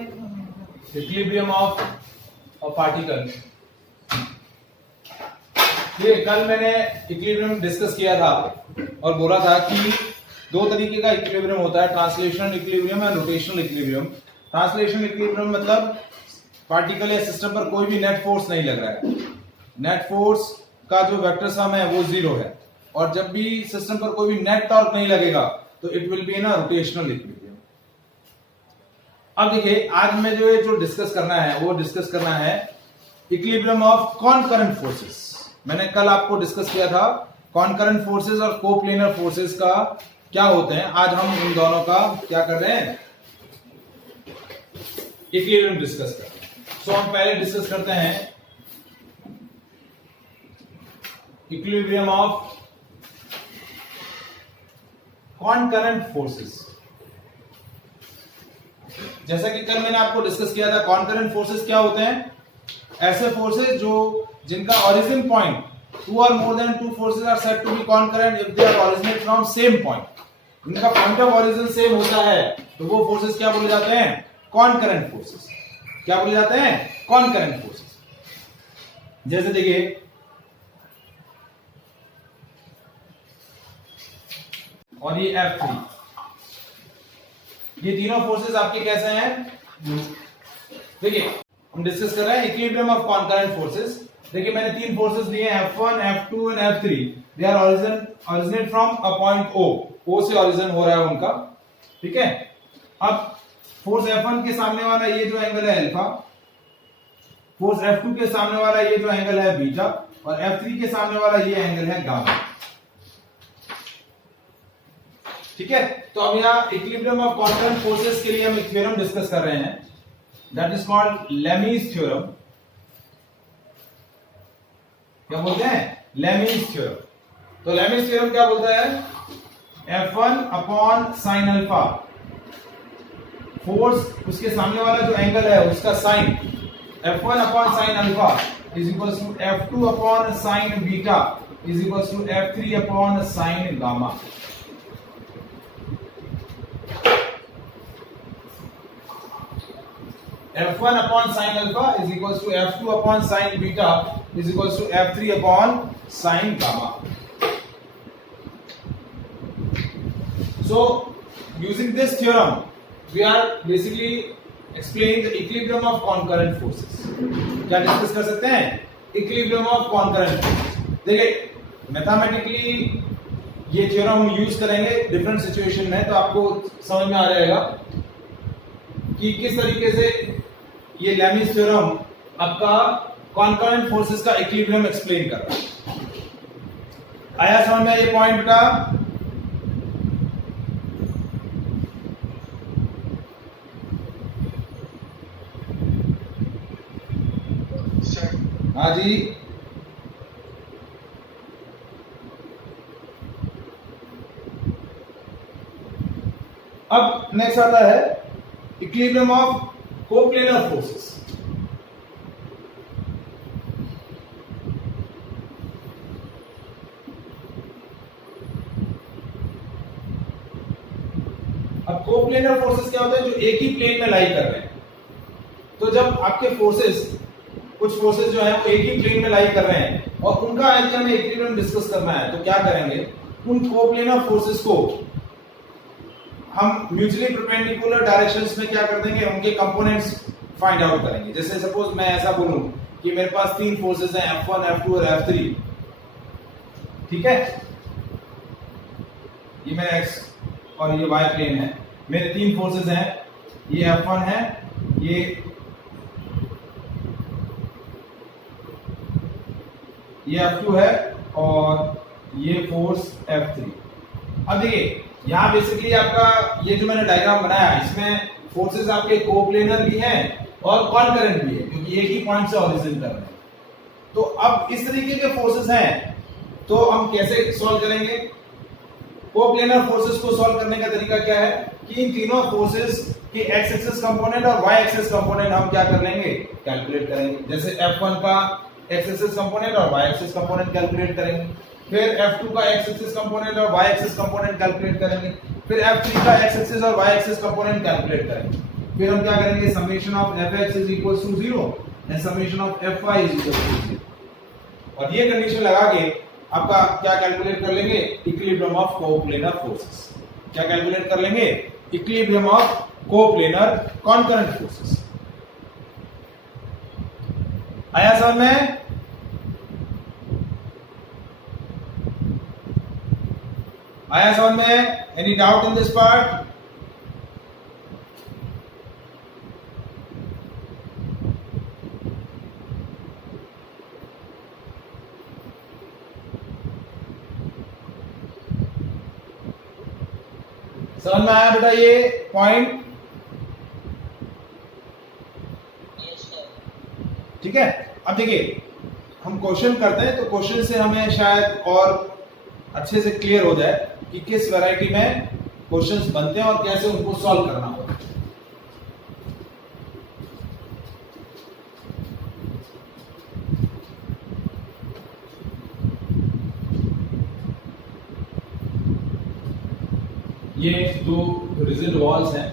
Equilibrium of a particle. ये कल मैंने इक्विलिब्रियम डिस्कस किया था और बोला था कि दो तरीके का इक्विलिब्रियम होता है, ट्रांसलेशनल इक्विलिब्रियम और रोटेशनल इक्विलिब्रियम। ट्रांसलेशनल इक्विलिब्रियम मतलब पार्टिकल या सिस्टम पर कोई भी नेट फोर्स नहीं लग रहा है, नेट फोर्स का जो वेक्टर सम है वो जीरो है, और जब भी सिस्टम पर कोई भी नेट टॉर्क नहीं लगेगा तो it will be in a rotational equilibrium. अब देखिए आज में जो डिस्कस करना है वो डिस्कस करना है इक्विलिब्रियम ऑफ कॉनकरेंट फोर्सेस। मैंने कल आपको डिस्कस किया था कॉनकरेंट फोर्सेस और कोप्लेनर फोर्सेस का क्या होते हैं। आज हम इन दोनों का क्या कर रहे हैं, इक्विलिब्रियम डिस्कस कर रहे हैं। सो हम पहले डिस्कस करते हैं इक्विलिब्रियम ऑफ कॉनकरेंट फोर्सेस। जैसा कि कल मैंने आपको डिस्कस किया था, कॉनकरेंट फोर्सेस क्या होते हैं, ऐसे फोर्सेस जो जिनका ओरिजिन पॉइंट टू और more than two forces are said to be concurrent if they are originate from same point. इनका पॉइंट ऑफ ओरिजिन सेम होता है तो वो फोर्सेस क्या बोले जाते हैं, कॉनकरेंट फोर्सेस। क्या बोले जाते हैं, कॉनकरेंट फोर्सेस। जैसे देखिए और ये F3, ये तीनों फोर्सेस आपके कैसे हैं। देखिए हम डिस्कस कर रहे हैं इक्विलिब्रियम ऑफ कॉनकरेंट फोर्सेस। देखिए मैंने तीन फोर्सेस लिए हैं, F1, F2 and F3। They are originate from a point O से ओरिजिन हो रहा है उनका, ठीक है। अब फोर्स F1 के सामने वाला ये जो एंगल है अल्फा, फोर्स F2 के सामने वाला ये जो एंगल है बीटा, और F3 के सामने वाला ये एंगल है गामा, ठीक है। तो अब यहां इक्विलिब्रियम ऑफ कॉनकरेंट फोर्सेस के लिए हम एक थ्योरम डिस्कस कर रहे हैं, that is called Lami's theorem. क्या बोलते हैं, लेमीज थ्योरम। तो लेमीज थ्योरम क्या बोलता है, F1 upon sine alpha, force उसके सामने वाला जो एंगल है उसका sine, F1 upon sine alpha is equal to F2 upon sine beta is equal to F3 upon sine gamma. F1 upon sin alpha is equals to F2 upon sin beta is equals to F3 upon sin gamma. So using this theorem we are basically explaining the equilibrium of concurrent forces. क्या discuss कर सकते हैं, equilibrium of concurrent forces। देखिए mathematically ये theorem हम use करेंगे different situation में, तो आपको समझ में आ जाएगा कि किस तरीके से ये लेमीज थ्योरम आपका कॉनकरेंट फोर्सेस का इक्विलिब्रियम एक्सप्लेन कर रहा है। आया समझ में ये पॉइंट बेटा। हाँ जी, अब नेक्स्ट आता है इक्विलिब्रियम ऑफ कोप्लेनर फोर्सेस। अब कोप्लेनर फोर्सेस क्या होते हैं, जो एक ही प्लेन में लाई कर रहे हैं। तो जब आपके फोर्सेस, कुछ फोर्सेस जो है वो एक ही प्लेन में लाई कर रहे हैं और उनका एरिया में इक्विलिब्रियम डिस्कस करना है, तो क्या करेंगे, उन कोप्लेनर फोर्सेस को हम म्यूचुअली परपेंडिकुलर डायरेक्शंस में क्या कर देंगे, उनके कंपोनेंट्स फाइंड आउट करेंगे। जैसे सपोज मैं ऐसा बोलूं कि मेरे पास तीन फोर्सेस हैं, F1, F2 और F3, ठीक है। ये मेरा x और ये y प्लेन है, मेरे तीन फोर्सेस हैं, ये F1 है, ये F2 है और ये फोर्स F3। अब देखिए यहां बेसिकली आपका ये जो मैंने डायग्राम बनाया इसमें फोर्सेस आपके कोप्लेनर भी हैं और कॉनकरेंट भी है, क्योंकि एक ही पॉइंट से ओरिजिन कर रहे हैं। तो अब इस तरीके के फोर्सेस हैं तो हम कैसे सॉल्व करेंगे, कोप्लेनर फोर्सेस को सॉल्व करने का तरीका क्या है कि इन तीनों फोर्सेस के एक्स एक्सिस कंपोनेंट और वाई एक्सिस कंपोनेंट हम क्या कर लेंगे, कैलकुलेट करेंगे। जैसे F1 का एक्स एक्सिस कंपोनेंट और वाई एक्सिस कंपोनेंट कैलकुलेट करेंगे, फिर F2 का एक्स एक्सिस कंपोनेंट और वाई एक्सिस कंपोनेंट कैलकुलेट करेंगे, फिर F3 का एक्स एक्सिस और वाई एक्सिस कंपोनेंट कैलकुलेट करेंगे, फिर हम क्या करेंगे, summation of fx is equal to 0 and summation of fy is equal to 0, और ये कंडीशन लगा के आपका क्या कैलकुलेट कर लेंगे, इक्विलिब्रियम ऑफ कोप्लेनर फोर्सेस। क्या कैलकुलेट कर लेंगे, equilibrium of coplanar concurrent forces. आया समझ में? आया समझ में? Any doubt in this part? समझ में आया बेटा ये पॉइंट? ठीक है। अब देखिए हम क्वेश्चन करते हैं, तो क्वेश्चन से हमें शायद और अच्छे से क्लियर हो जाए कि किस वैरायटी में क्वेश्चंस बनते हैं और कैसे उनको सॉल्व करना होगा। ये दो रिजिड वॉल्स हैं,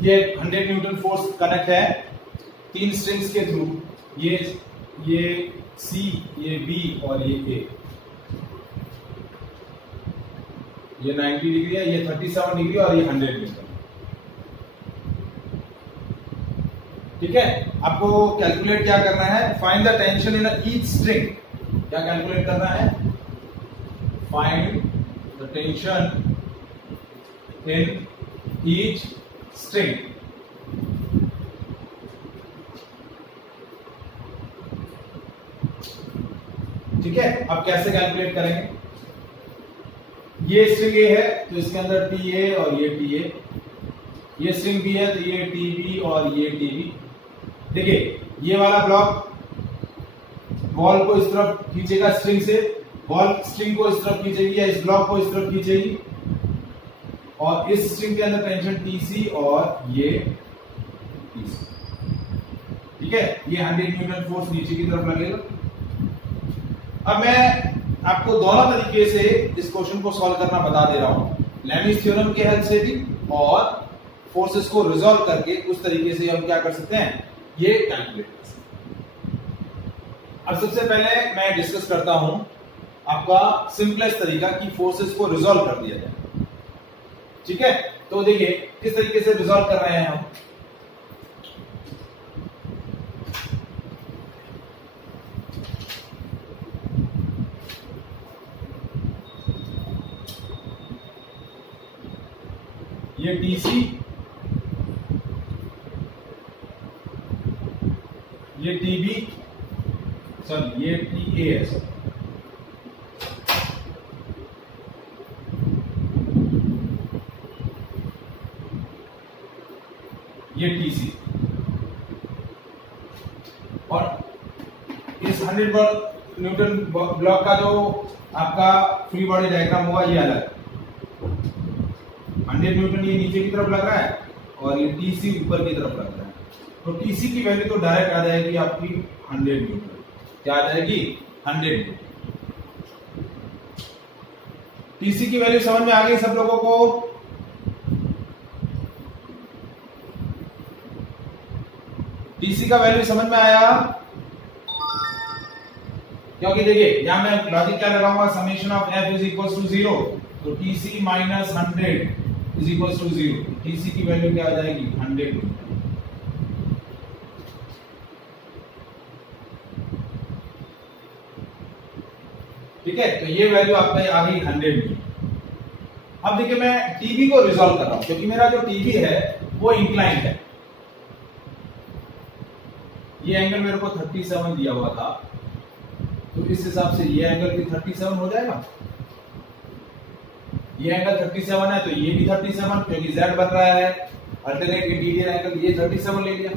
ये 100 न्यूटन फोर्स कनेक्ट है 3 स्ट्रिंग्स के थ्रू, ये C, ये B और ये A। ये 90 डिग्री है, ये 37 डिग्री और ये 100 न्यूटन। ठीक है। आपको कैलकुलेट क्या करना है, find the tension in each string. क्या कैलकुलेट करना है, find the tension in each string. ठीक है। अब कैसे कैलकुलेट करेंगे, ये स्ट्रिंग ए है तो इसके अंदर टी ए और ये टी ए, ये स्ट्रिंग बी है तो ये टी बी और ये टी बी। देखिए ये वाला ब्लॉक बॉल को इस तरफ खींचेगा स्ट्रिंग से, बॉल स्ट्रिंग को इस तरफ खींचेगी या इस ब्लॉक को इस तरफ खींचेगी, और इस स्ट्रिंग के अंदर टेंशन टीसी और ये टीसी। ठीक है। ये 100 न्यूटन फोर्स नीचे की तरफ लगेगा। अब मैं आपको दोनों तरीके से इस क्वेश्चन को सॉल्व करना बता दे रहा हूं, लेमिस थ्योरम के हेल्प से भी और फोर्सेस को रिजॉल्व करके उस तरीके से हम क्या कर सकते हैं, ये कैलकुलेट कर सकते हैं। अब सबसे पहले मैं डिस्कस करता हूं आपका सिंपलेस्ट तरीका कि फोर्सेस को रिजॉल्व कर दिया जाए। ठीक है। तो देखिए किस तरीके से रिजॉल्व कर रहे हैं हम। ये टीसी, ये टीबी, सॉरी ये टीए है सर, ये टीसी, और इस 100 न्यूटन ब्लॉक का जो आपका फ्री बॉडी डायग्राम होगा ये अलग। 100 न्यूटन ये नीचे की तरफ लग रहा है और ये टीसी ऊपर की तरफ लग रहा है, तो टीसी की वैल्यू तो डायरेक्ट आ जाएगी आपकी 100 न्यूटन। क्या आ जाएगी, 100 न्यूटन। टीसी की वैल्यू समझ में आ गई सब लोगों को? टीसी का वैल्यू समझ में आया? क्योंकि देखिए यहां मैं लॉजिक क्या लगाऊंगा, summation of f is equal to 0, तो TC minus 100 is equal to 0। TC की वैल्यू क्या आ जाएगी, 100। ठीक है। तो ये वैल्यू आपका आ गई 100। अब देखिए मैं टीबी को रिजॉल्व कर रहा हूं, क्योंकि मेरा जो टीबी है वो इंक्लाइंड है। ये एंगल मेरे को 37 दिया हुआ था, तो इस हिसाब से ये एंगल भी 37 हो जाएगा। ये एंगल 37 है तो ये भी 37, क्योंकि z बन रहा है, अल्टरनेट इंटीरियर एंगल, ये 37 ले लिया।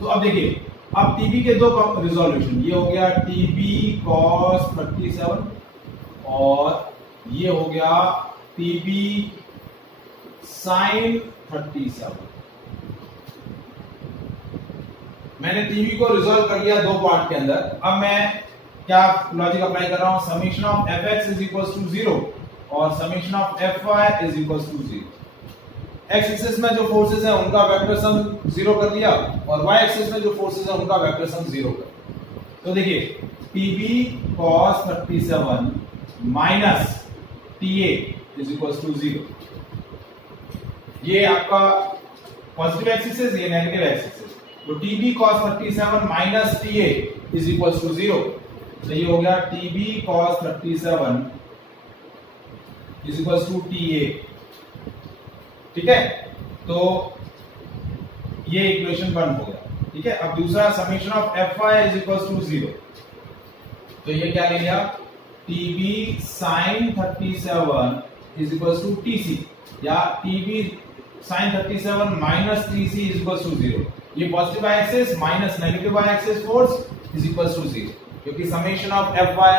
तो अब देखिए, अब टीबी के दो रिजोल्यूशन, ये हो गया टीबी cos 37 और ये हो गया टीबी साइन 37। मैंने टीबी को रिजॉल्व कर लिया दो पार्ट के अंदर। अब मैं क्या लॉजिक अप्लाई कर रहा हूं, summation of F X is equal to 0 और summation of F Y is equal to 0। X axis में जो फोर्सेस है उनका वेक्टर सम 0 कर दिया और वाई एक्सिस में जो फोर्सेस है उनका वेक्टर सम 0 कर दिया। तो देखिए TB cos 37 minus TA is equal to 0। ये आपका पॉजिटिव एक्सिस है, ये नेगेटिव एक्सिस है। तो TB cos 37 minus TA is equal to 0। तो ये हो गया TB cos 37 is equal to TA. ठीक है, तो ये इक्वेशन 1 हो गया। ठीक है, अब दूसरा summation of F Y is equal to 0। तो ये क्या ले लिया, TB sine 37 is equal to TC या TB sine 37 minus TC is equal to 0। ये positive Y axis minus negative Y axis force is equal to 0, क्योंकि summation of F Y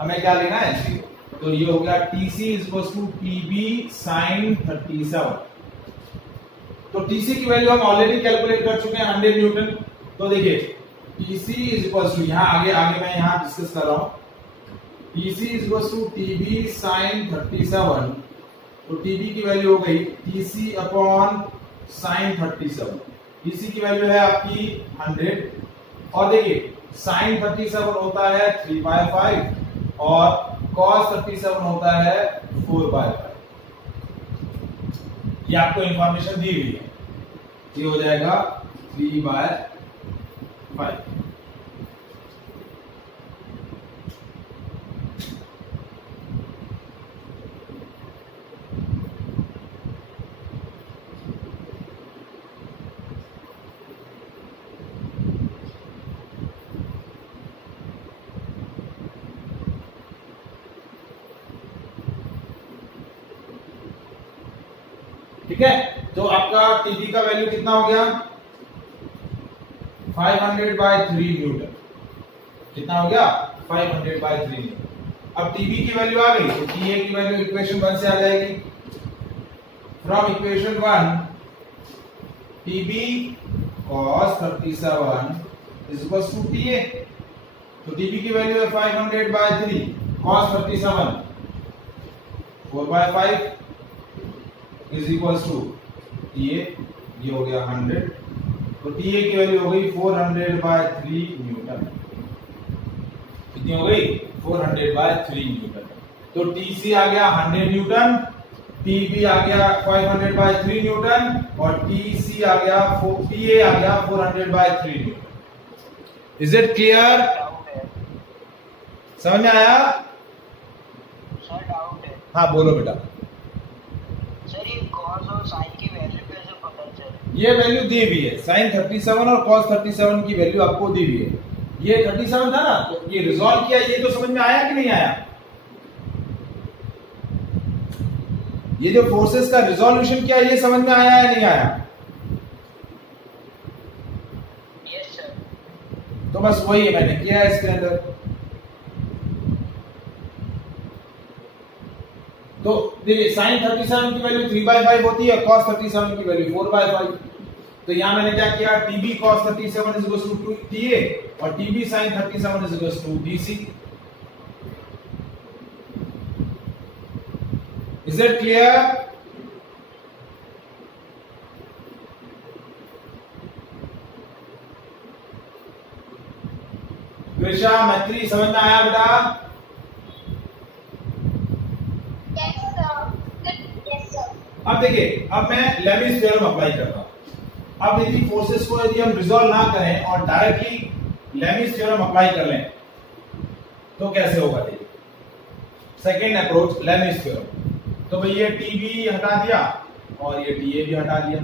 हमें क्या लेना है 0। तो ये हो गया TC is equal to TB sine 37। तो टीसी की वैल्यू हम ऑलरेडी कैलकुलेट कर चुके हैं 100 न्यूटन। तो देखिए टीसी इज इक्वल टू, यहां आगे मैं यहां डिस्कस कर रहा हूं, TC is equal to TB sine 37। तो टीबी की वैल्यू हो गई टीसी अपॉन साइन 37। टीसी की वैल्यू है आपकी 100 और देखिए साइन 37 होता है 3/5 और cos 37 होता है 4/5। ये आपको इंफॉर्मेशन दी हुई है, ये हो जाएगा 3/5। ठीक है, तो आपका टीबी का वैल्यू कितना हो गया 500/3 न्यूटन। कितना हो गया 500/3 न्यूटन। अब टीबी की वैल्यू आ गई तो टीए की वैल्यू इक्वेशन 1 से आ जाएगी। From equation 1 TB cos 37 is equal to TA. तो टीबी की वैल्यू है 500/3 cos 37 4/5 is equal to TA, ये हो गया 100। तो टीए की वैल्यू हो गई 400/3 न्यूटन। कितनी हो गई 400/3 न्यूटन। तो टीसी आ गया 100 न्यूटन, टीबी आ गया 500/3 न्यूटन और टीसी आ गया टीए आ गया 400/3 न्यूटन। Is it clear? समझ में आया? सर डाउट है। हाँ बोलो बेटा। सर ये cos और sin की वैल्यू कैसे पता चले? ये वैल्यू दी हुई है, साइन 37 और cos 37 की वैल्यू आपको दी हुई है। ये 37 था ना, तो ये रिजॉल्व किया, ये तो समझ में आया कि नहीं आया? ये जो फोर्सेस का रिजोल्यूशन किया ये समझ में आया या नहीं आया? Yes sir. तो बस वही है मैंने किया है इसके अंदर। तो देखिए साइन 37 की वैल्यू 3/5 होती है, cos 37 की वैल्यू 4/5। तो यहां मैंने क्या किया, TB cos 37 is equal to TA और TB sin 37 इज इक्वल टू DC। Is it clear? Krisha Maitri समझ में आया बेटा? अब देखिए, अब मैं लेविस थ्योरम अप्लाई करता हूं। अब यदि फोर्सेस को यदि हम रिजॉल्व ना करें और डायरेक्टली लेविस थ्योरम अप्लाई कर लें तो कैसे होगा? देखिए सेकेंड अप्रोच लेविस थ्योरम। तो भाई ये टीबी हटा दिया और ये टीए भी हटा दिया।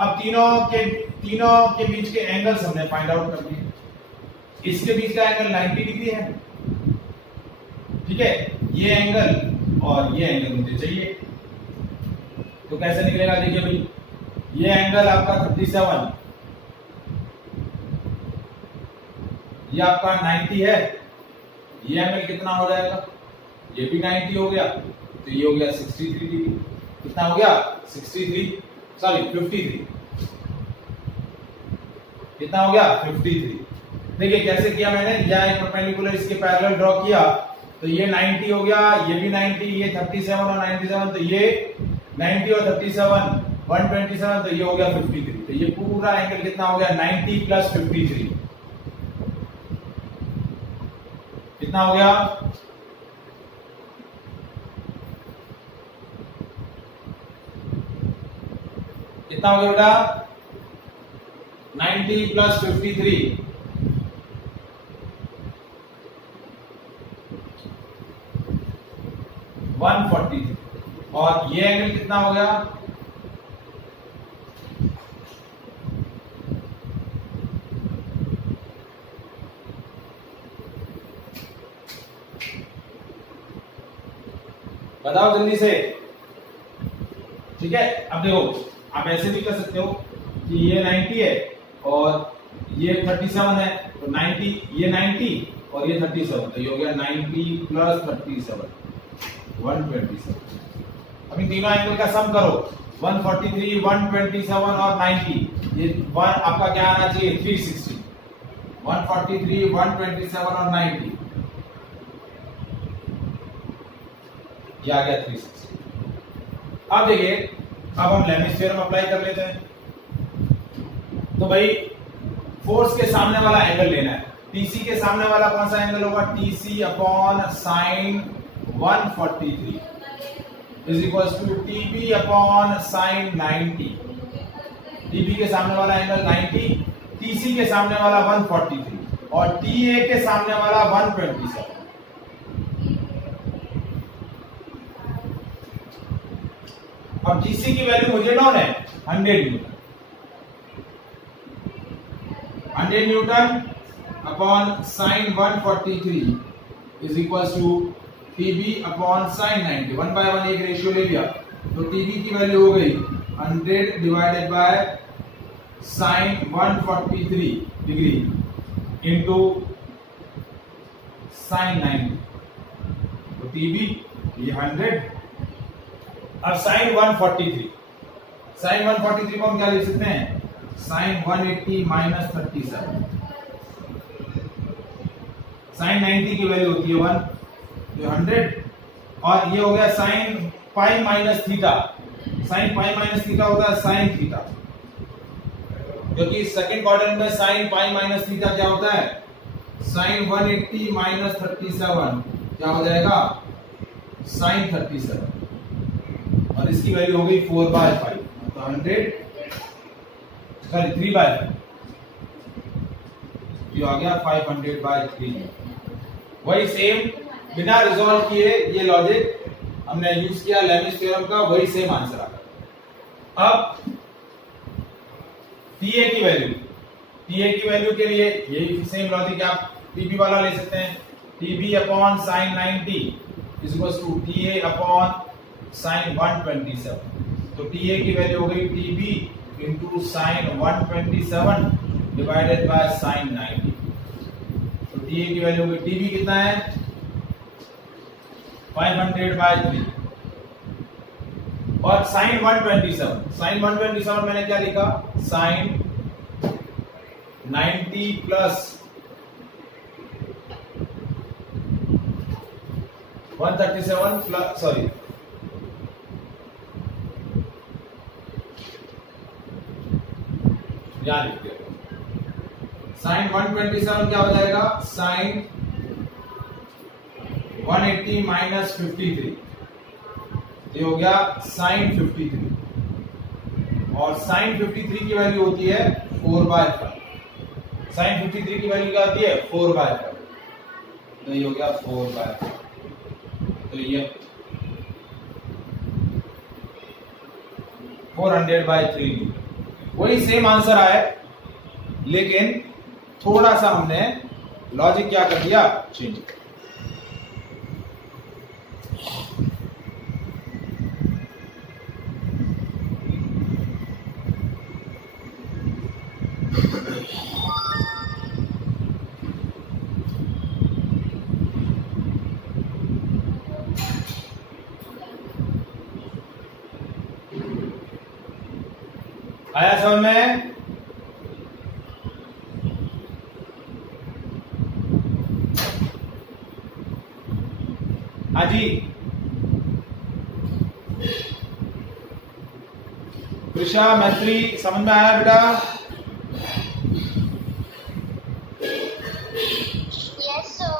अब तीनों के बीच के एंगल्स हमने फाइंड आउट कर दिए। इसके बीच का एंगल 90 डिग्री है, ठीक है, ये एंगल और ये एंगल मुझे चाहिए। तो कैसे निकलेगा? देखिए भाई, ये एंगल आपका 37, ये आपका 90 है, ये एंगल कितना हो जाएगा, ये भी 90 हो गया, तो ये हो गया 63 डिग्री। कितना हो गया 53, सॉरी 53, कितना हो गया 53। देखिए कैसे किया मैंने, यह एक परपेंडिकुलर इसके पैरेलल ड्रॉ किया, तो ये 90 हो गया, ये भी 90, ये 37 और 97, तो ये 90 और 37 127, तो ये हो गया 53। तो ये पूरा एंगल कितना हो गया 90 प्लस 53, कितना हो गया, कितना हो गया बेटा 90 प्लस 53, 143। और ये एंगल कितना हो गया, बताओ जल्दी से। ठीक है, अब देखो आप ऐसे भी कर सकते हो कि ये 90 है और ये 37 है, तो 90 ये 90 और ये 37, तो ये हो गया 90 प्लस 37 127। अब इन तीनों एंगल का सम करो, 143 127 और 90, ये वन आपका क्या आना चाहिए 360। 143 127 और 90, ये आ गया 360। अब देखिए, अब हम लेमिस थ्योरम अप्लाई कर लेते हैं। तो भाई फोर्स के सामने वाला एंगल लेना है, टीसी के सामने वाला कौन सा एंगल होगा, TC upon sine 143 is equal to TB upon sine 90। TB के सामने वाला एंगल 90, टीसी के सामने वाला 143 और टीए के सामने वाला 127। अब जीसी की वैल्यू मुझे नॉन है 100 newton, 100 newton upon sine 143 is equal to TB upon sine 90। 1/1 एक रेशियो ले लिया, तो टीबी की वैल्यू हो गई 100 divided by sign 143 degree into sine 90, तो टीबी ये 100। अब साइन 143, साइन 143 को हम क्या लिख सकते हैं, साइन 180 माइनस 37। साइन 90 की वैल्यू होती है 1, जो 100, और ये हो गया sine pi minus theta. Sine pi minus theta होता है साइन थीटा, क्योंकि सेकंड क्वाड्रेंट में साइन पाई माइनस थीटा क्या होता है, साइन 180 माइनस 37 क्या हो जाएगा साइन 37, और इसकी वैल्यू हो गई 4/5, तो 100 सॉरी 3/5, ये आ गया 500/3। वही सेम बिना रिजॉल्व किए ये लॉजिक हमने यूज किया लेमिस थ्योरम का, वही सेम आंसर आ गया। अब टीए की वैल्यू के लिए यही सेम लॉजिक आप टीबी वाला ले सकते हैं, TB upon sine 90 is equal to TA upon sine 127। तो टीए की वैल्यू हो गई TB into sine 127 divided by sine 90। तो टीए की वैल्यू हो गई, टीबी कितना है 500/3 और साइन 127 मैंने क्या लिखा, साइन 90 प्लस 137 प्लस सॉरी यहां लिख दिया, साइन 127 क्या हो जाएगा, साइन 180 माइनस 53, ये हो गया साइन 53, और साइन 53 की वैल्यू होती है 4/5। साइन 53 की वैल्यू क्या होती है 4/5, तो ये हो गया 4/5, तो ये 400/3। वही सेम आंसर आया, लेकिन थोड़ा सा हमने लॉजिक क्या कर दिया, चेंज। आया समझ में? हाँ जी, कृषा मैत्री समझ में आया बेटा? Yes, sir.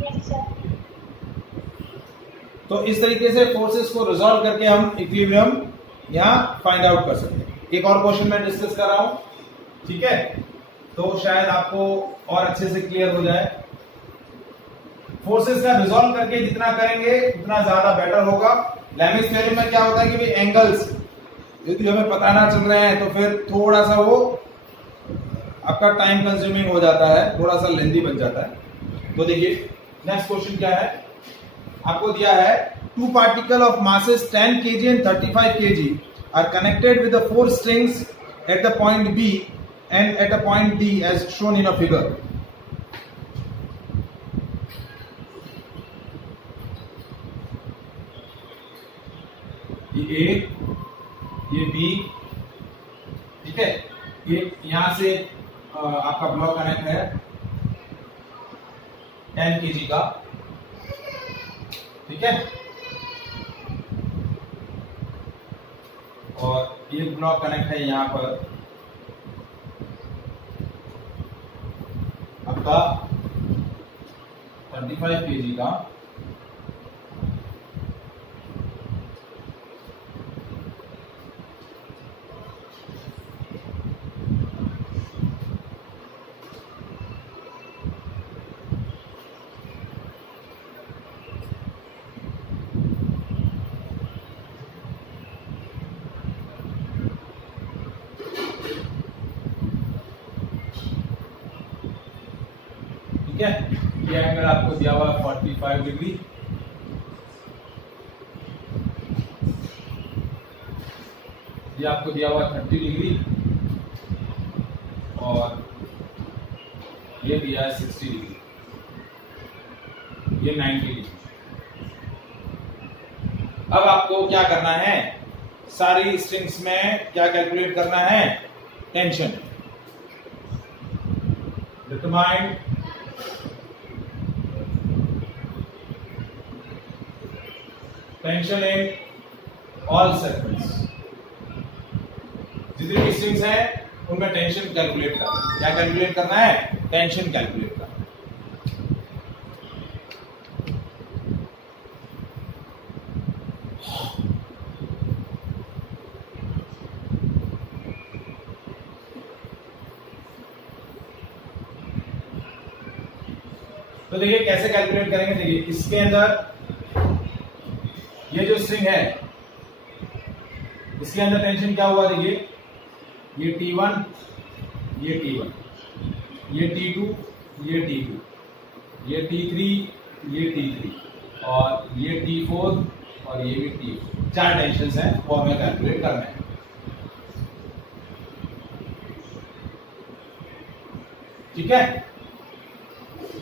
Yes, sir. तो इस तरीके से फोर्सेस को रिजॉल्व करके हम इक्विलिब्रियम यहाँ फाइंड आउट कर सकते हैं। एक और क्वेश्चन मैं डिस्कस कर रहा हूं, ठीक है, तो शायद आपको और अच्छे से क्लियर हो जाए। फोर्सेस का रिजॉल्व करके जितना करेंगे उतना ज्यादा बेटर होगा। लैमिस थ्योरम में क्या होता है कि भाई एंगल्स यदि हमें पता ना चल रहे हैं तो फिर थोड़ा सा वो आपका टाइम कंज्यूमिंग हो जाता है, थोड़ा सा लेंदी बन जाता है। तो देखिए नेक्स्ट क्वेश्चन क्या है, आपको दिया है two particle of masses 10 kg and 35 kg are connected with the four strings at the point B and at a point D as shown in a figure. ये A, ये B, ठीक है, ये यहां से आपका ब्लॉक कनेक्ट है 10 kg का, ठीक है, और ये ब्लॉक कनेक्ट है यहां पर आपका 35 kg का, ठीक है। ये एंगल आपको दिया हुआ है 45 डिग्री, ये आपको दिया हुआ 30 डिग्री और ये दिया है 60 डिग्री, ये 90 डिग्री। अब आपको क्या करना है, सारी स्ट्रिंग्स में क्या कैलकुलेट करना है, tension. Determine tension in all segments, जितनी भी स्ट्रिंग्स हैं उनमें टेंशन कैलकुलेट करना है। क्या कैलकुलेट करना है, टेंशन कैलकुलेट करना है। तो देखिए कैसे कैलकुलेट करेंगे। देखिए इसके अंदर ये जो स्ट्रिंग है इसके अंदर टेंशन क्या हुआ, देखिए ये T1, ये T1, ये T2, ये T2, ये T3, ये T3 और ये T4 और ये भी T4। 4 टेंशन हैं वो हमें कैलकुलेट करना है। ठीक है,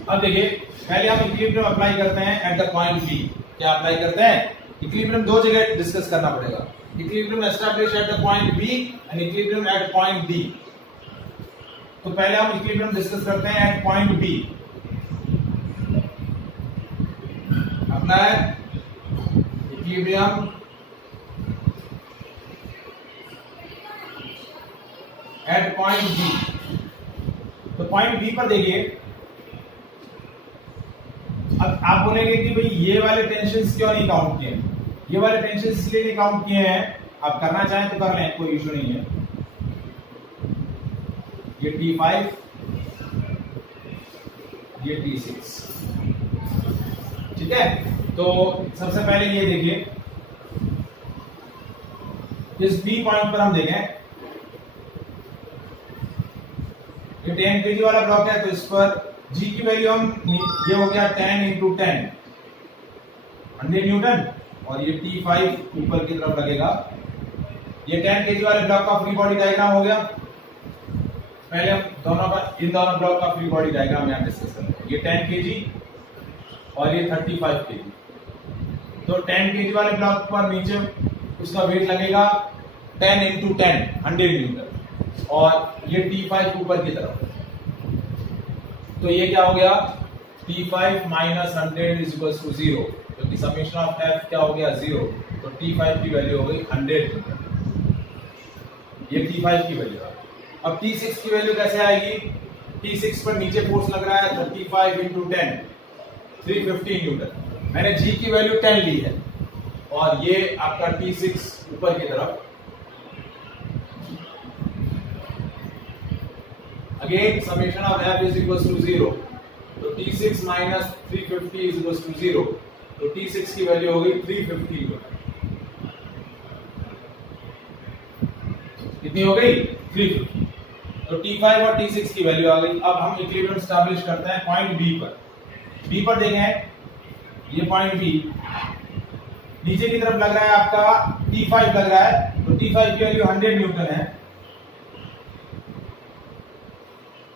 अब देखिए पहले हम इक्विलिब्रियम अप्लाई करते हैं एट द पॉइंट बी। क्या अप्लाई करते हैं, इक्विलिब्रियम दो जगह डिस्कस करना पड़ेगा। Equilibrium establish at the point B and equilibrium at point D. तो पहले हम इक्विलिब्रियम डिस्कस करते हैं एट पॉइंट बी। अपना है इक्विलिब्रियम एट पॉइंट बी। तो पॉइंट बी पर देखिए, अब आप बोलेंगे कि भाई ये वाले टेंशन्स क्यों नहीं काउंट किए। ये वाले टेंशन्स इसलिए नहीं काउंट किए हैं, आप करना चाहें तो कर लें, कोई इशू नहीं है। ये T5, ये T6, ठीक है। तो सबसे पहले ये देखिए, इस B पॉइंट पर हम देखें, ये 10 kg वाला ब्लॉक है, तो इस पर G की वैल्यू हम, ये हो गया 10 इंटू 10 100 न्यूटन, और ये T5 ऊपर की तरफ लगेगा। ये 10 kg वाले ब्लॉक का फ्री बॉडी डायग्राम हो गया। पहले हम दोनों का, इन दोनों ब्लॉक का फ्री बॉडी डायग्राम यहां डिस्कस करते हैं। ये 10 kg और ये 35 kg। तो 10 kg वाले ब्लॉक पर नीचे उसका वेट लगेगा 10 इंटू 10 100 न्यूटन और ये T5 ऊपर की तरफ, तो ये क्या हो गया T5 minus 100 is equal to 0, क्योंकि समेशन ऑफ F क्या हो गया 0, तो T5 की वैल्यू हो गई 100 न्यूटन। ये T5 की वैल्यू है। अब T6 की वैल्यू कैसे आएगी? T6 पर नीचे फोर्स लग रहा है 35 इंटू 10 350 न्यूटन। मैंने G की वैल्यू 10 ली है और ये आपका T6 ऊपर की तरफ, again summation of F is equal to 0, तो T6 minus 350 is equal to 0, तो T6 की वैल्यू हो गई 350 न्यूटन। कितनी हो गई 350। तो T5 और T6 की वैल्यू आ गई। अब हम इक्विलिब्रियम एस्टैब्लिश करते हैं पॉइंट B पर। B पर देखें, ये पॉइंट B नीचे की तरफ लग रहा है आपका T5 लग रहा है, तो T5 की वैल्यू 100 न्यूटन है।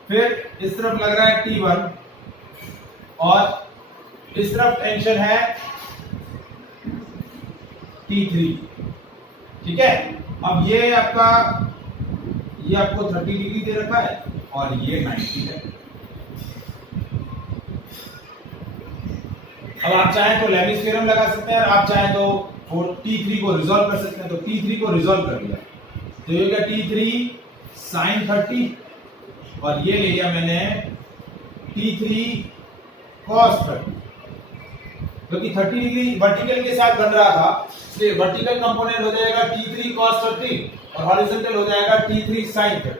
फिर इस तरफ लग रहा है T1 और इस तरफ टेंशन है T3, ठीक है। अब ये आपको 30 डिग्री दे रखा है और ये 90 है। अब आप चाहें तो लेविस थ्योरम लगा सकते हैं और आप चाहें तो T3 को रिजॉल्व कर सकते हैं। तो T3 को रिजॉल्व कर लिया तो ये क्या T3 sin 30 और ये ले लिया मैंने T3 cos 30, क्योंकि 30 डिग्री वर्टिकल के साथ बन रहा था, इसलिए वर्टिकल कंपोनेंट हो जाएगा T3 cos 30 और हॉरिजॉन्टल हो जाएगा T3 sin 30।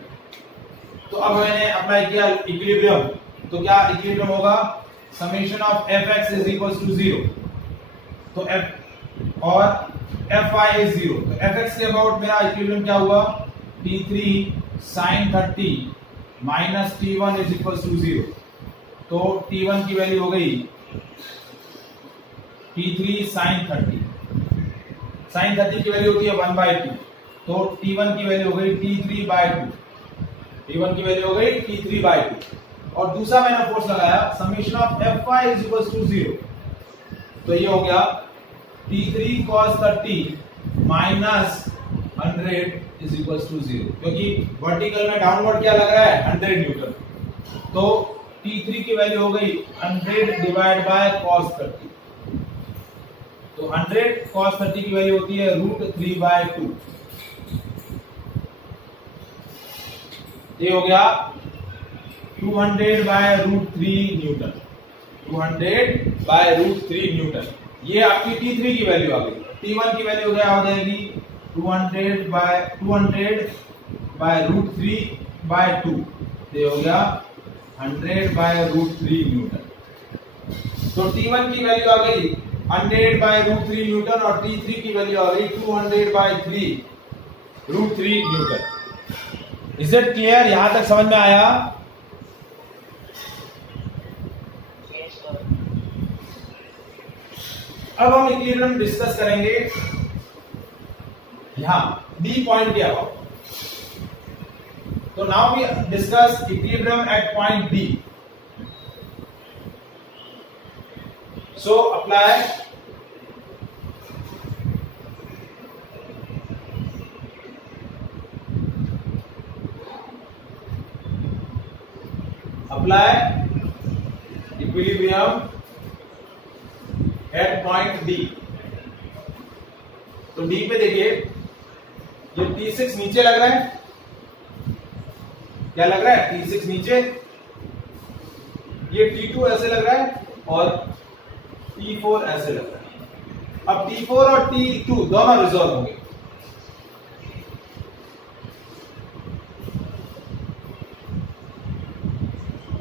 तो अब मैंने अप्लाई किया इक्विलिब्रियम, तो क्या इक्विलिब्रियम होगा summation of fx is equal to 0, तो f और fy इज 0, तो fx के अबाउट मेरा इक्विलिब्रियम क्या हुआ T3 sin 30 minus T1 is equal to 0, तो T1 की वैल्यू हो गई T3 sin 30, sin 30 की वैल्यू होती है 1/2, तो T1 की वैल्यू हो गई T3/2, T1 की वैल्यू हो गई T3/2। और दूसरा मैंने फोर्स लगाया summation of Fy is equal to 0, तो ये हो गया T3 cos 30 minus 100 is equal to 0, क्योंकि वर्टिकल में डाउनवर्ड क्या लग रहा है 100 न्यूटन, तो T3 की वैल्यू हो गई 100 डिवाइड बाय cos 30, तो 100 cos 30 की वैल्यू होती है √3/2, ये हो गया 200 बाय √3 न्यूटन, 200 बाय √3 न्यूटन। ये आपकी T3 की वैल्यू आ गई। T1 की वैल्यू क्या हो जाएगी 200 बाय √3/2, ये हो गया 100 बाय √3 न्यूटन। तो T1 की वैल्यू आ गई 100 बाय √3 न्यूटन और T3 की वैल्यू आ गई 200 by √3 newton. Is it clear? यहां तक समझ में आया? अब हम इक्विलिब्रियम डिस्कस करेंगे यहां B पॉइंट के अबाउट। तो now we discuss equilibrium at point B। So apply equilibrium at point D। तो D पे देखिए ये T6 नीचे लग रहा है, क्या लग रहा है T6 नीचे, ये T2 ऐसे लग रहा है और T4 ऐसे लग रहा है। अब T4 और T2 दोनों रिजॉल्व होंगे।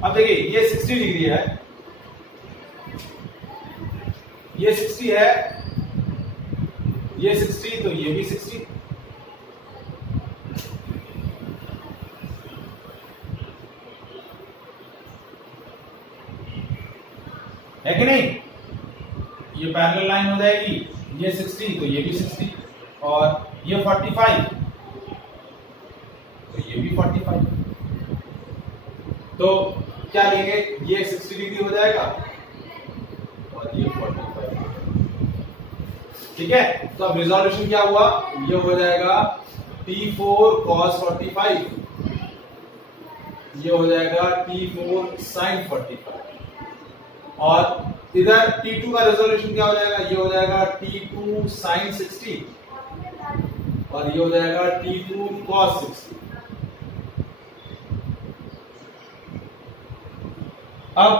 अब देखिए ये 60 डिग्री है, ये 60 है, ये 60, तो ये भी 60। है कि नहीं? ये पैरेलल लाइन हो जाएगी, ये 60 तो ये भी 60 और ये 45 तो ये भी 45। तो क्या लेंगे, ये 60 डिग्री हो जाएगा और ये 45। ठीक है, तो अब रिजोल्यूशन क्या हुआ, ये हो जाएगा T4 cos 45, ये हो जाएगा T4 sin 45, और इधर T2 का रेजोल्यूशन क्या हो जाएगा, ये हो जाएगा T2 sin 60 और ये हो जाएगा T2 cos 60। अब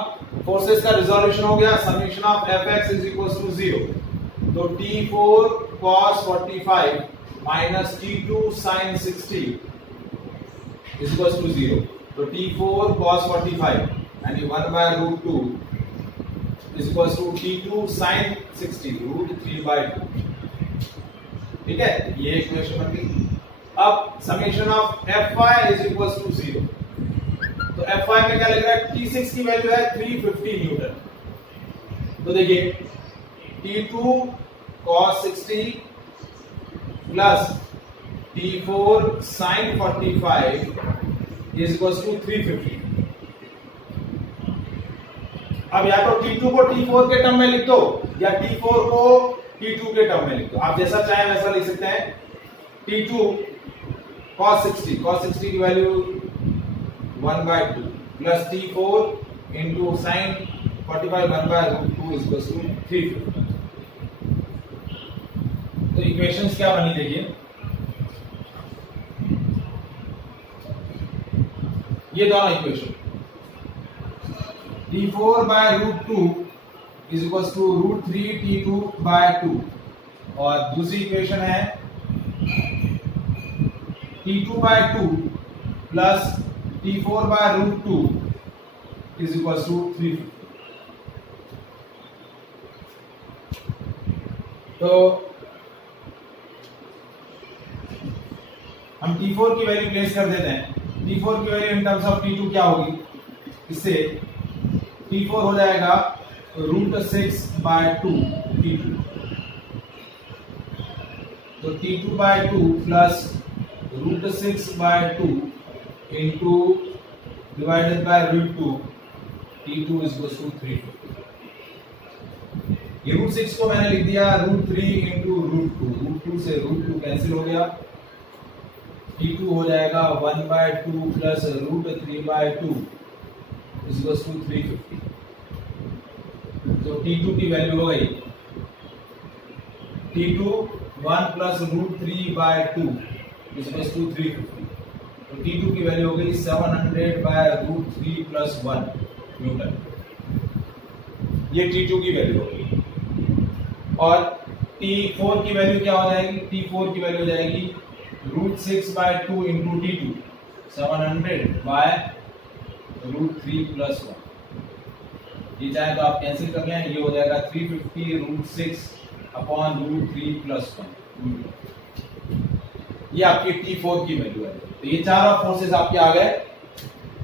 फोर्सेस का रिजोल्यूशन हो गया, summation of fx is equal to 0, तो T4 cos 45 minus T2 sin 60 is equal to 0, तो T4 cos 45 यानी 1 by root 2 is equal to T2 sin 60 root 3 by 2। ठीक है, ये इक्वेशन बन गई। अब summation of Fy is equal to 0, तो Fy में क्या लग रहा है, T6 की वैल्यू है 350 न्यूटन, तो देखिए T2 cos 60 plus T4 sin 45 is equal to 350। अब या तो T2 को T4 के टर्म में लिख दो या T4 को T2 के टर्म में लिख दो, आप जैसा चाहे वैसा लिख सकते हैं। T2 cos 60 की value 1 by 2 plus T4 into sine 45 1 by root 2 is equal to 350। तो इक्वेशंस क्या बनी देखिए, ये दोनों equation T4 by root 2 is equal to root 3 T2 by 2, और दूसरी इक्वेशन है T2 by 2 plus T4 by root 2 is equals to 350। तो हम T4 की वैल्यू प्लेस कर देते हैं। T4 की value in terms of T2 क्या होगी, इससे T4 हो जाएगा √6 by 2 T2, तो T2 by 2 plus √6 by 2 into divided by √2, T2 is equal to 350। ये √6 को मैंने लिख दिया √3 इंटू √2, √2 से √2 कैंसिल हो गया, T2 हो जाएगा 1 by 2 plus √3 by 2 is equal to 350। तो T2 की वैल्यू हो गई T2 1 plus √3 by 2 is equal to 350, तो T2 की वैल्यू हो गई 700 by √3 प्लस 1 न्यूटन, ये T2 की वैल्यू हो गई। और T4 की वैल्यू क्या हो जाएगी, T4 की वैल्यू हो जाएगी √6 by 2 into T2 700 by √3 plus 1, ये चाहे तो आप कैंसिल कर लें, ये हो जाएगा 350 √6 अपॉन √3 प्लस 1, ये आपकी T4 की वैल्यू है। तो ये चार फोर्सेस आपके आ गए,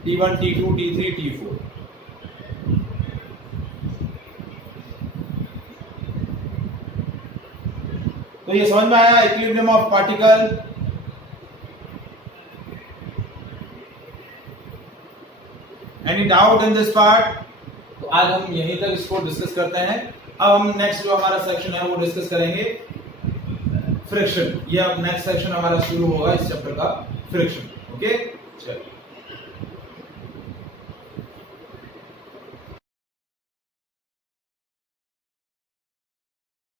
T1 T2 T3 T4। तो ये समझ में आया equilibrium of particle. Any doubt in this part? तो आज हम यहीं तक इसको डिस्कस करते हैं। अब हम नेक्स्ट जो हमारा सेक्शन है वो डिस्कस करेंगे फ्रिक्शन। ये अब नेक्स्ट सेक्शन हमारा शुरू होगा इस चैप्टर का, फ्रिक्शन। ओके, चलिए।